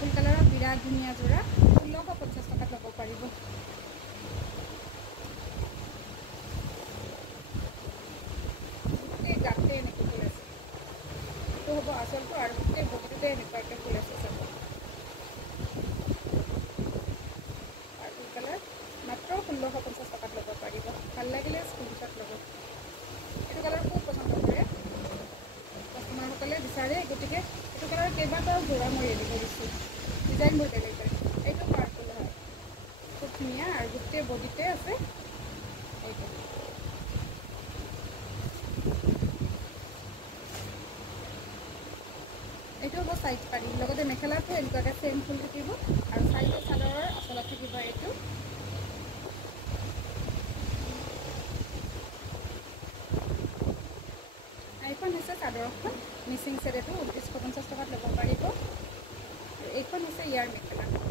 Purple কালাৰৰ বিৰাট ধুনীয়া যোৰা 1650 টকাত ল'ব পাৰিব। গোটেই গাতে এনেকৈ ফুল আছে, এইটো হ'ব আচলটো আৰু গোটেই বডিটোতে এনেকুৱাকৈ ফুল আছে চাব। পাৰ্পল কালাৰ মাত্ৰ 1650 টকাত ল'ব পাৰিব। ভাল লাগিলে স্ক্ৰীনশ্বট ল'ব। এইটো কালাৰ খুব পচন্দ কৰে কাষ্টমাৰসকলে, বিচাৰে, গতিকে এইটো কালাৰ কেইবাটাও যোৰা মই ৰেডি কৰিছোঁ। ডিজাইনবোৰ বেলেগ বেলেগ। এইটো পাৰ্পল হয়, খুব ধুনীয়া আৰু গোটেই বডিতে আছে। এইটো এইটো হ'ব চাইড পাৰি, লগতে মেখেলাটো এনেকুৱাকৈ চেম ফুল থাকিব আৰু চাইডে চাদৰৰ আচলত থাকিব। এইটো এইখন হৈছে চাদৰখন, মিচিং ছেট, এইটো 2950 টকাত ল'ব পাৰিব। আৰু এইখন হৈছে ইয়াৰ মেখেলা।